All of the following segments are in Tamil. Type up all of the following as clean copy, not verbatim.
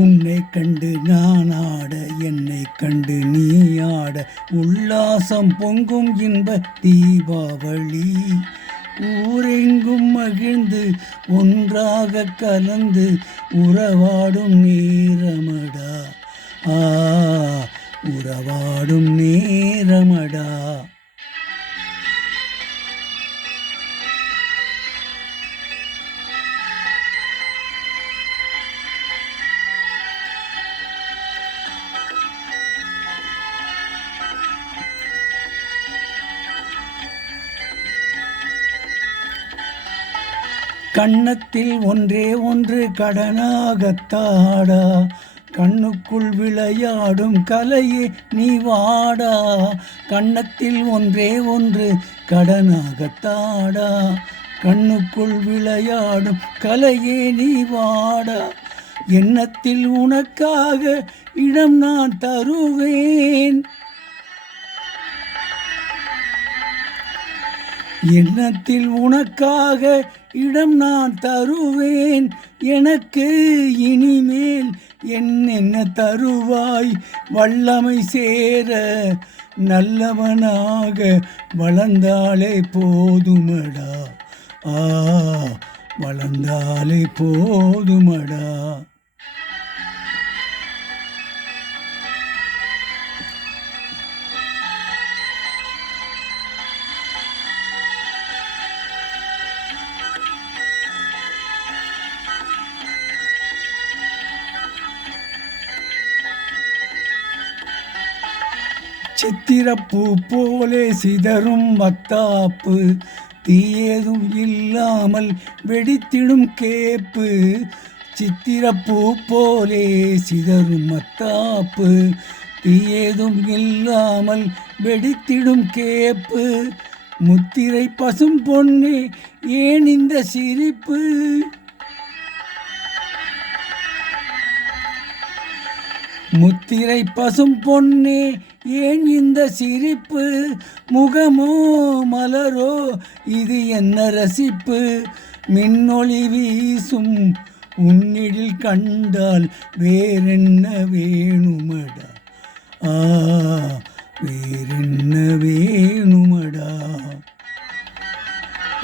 உன்னை கண்டு நான் ஆட, என்னை கண்டு நீ ஆட, உல்லாசம் பொங்கும் இன்ப தீபாவளி. ஊரெங்கும் மகிழ்ந்து ஒன்றாக கலந்து உறவாடும் நேரமடா, உறவாடும் நேரமடா. கன்னத்தில் ஒன்றே ஒன்று கடனாகத்தாடா, கண்ணுக்குள் விளையாடும் கலையே நீ வாடா. கன்னத்தில் ஒன்றே ஒன்று கடனாகத்தாடா, கண்ணுக்குள் விளையாடும் கலையே நீ வாடா. எண்ணத்தில் உனக்காக இடம் நான் தருவேன், எண்ணத்தில் உனக்காக இடம் நான் தருவேன். எனக்கு இனிமேல் என்ன தருவாய், வல்லமை சேர நல்லவனாக வளர்ந்தாலே போதுமடா, வளர்ந்தாலே போதுமடா. சித்திரப்பூ போலே சிதறும் மத்தாப்பு, தீயேதும் இல்லாமல் வெடித்திடும் கேப்பு. சித்திரப்பூ போலே சிதறும் மத்தாப்பு, தீயேதும் இல்லாமல் வெடித்திடும் கேப்பு. முத்திரை பசும் பொன்னே ஏன் இந்த சிரிப்பு, முத்திரை பசும் பொன்னே ஏன் இந்த சிரிப்பு. முகமோ மலரோ இது என்ன ரசிப்பு, மின்னொளி வீசும் உன்னிடில் கண்டால் வேறென்ன வேணுமடா, வேறென்ன வேணுமடா.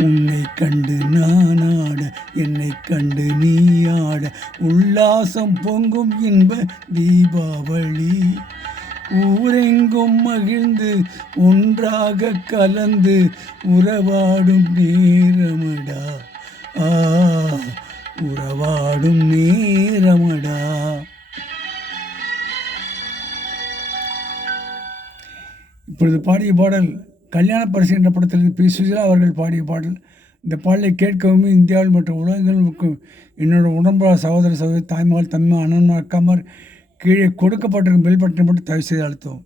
உன்னை கண்டு நான் ஆட, என்னை கண்டு நீ ஆட, உல்லாசம் பொங்கும் இன்ப தீபாவளி. ஊரெங்கும் மகிழ்ந்து ஒன்றாக கலந்து உறவாடும் நேரமடா, உறவாடும் நேரமடா. இப்பொழுது பாடிய பாடல் கல்யாண பரிசு என்ற படத்திலிருந்து பி. சுஜிலா அவர்கள் பாடிய பாடல். இந்த பாடலை கேட்கவும் இந்தியாவில் மற்றும் உலகங்களுக்கும் என்னோட உடம்புற சகோதர சகோதரி, தாய்மார்கள், தம்மா, அண்ணன்மார், அக்காமார், கீழே கொடுக்கப்பட்டிருக்கும் பெல் பட்டனை மட்டும் தயவு செய்து அழுத்தவும்.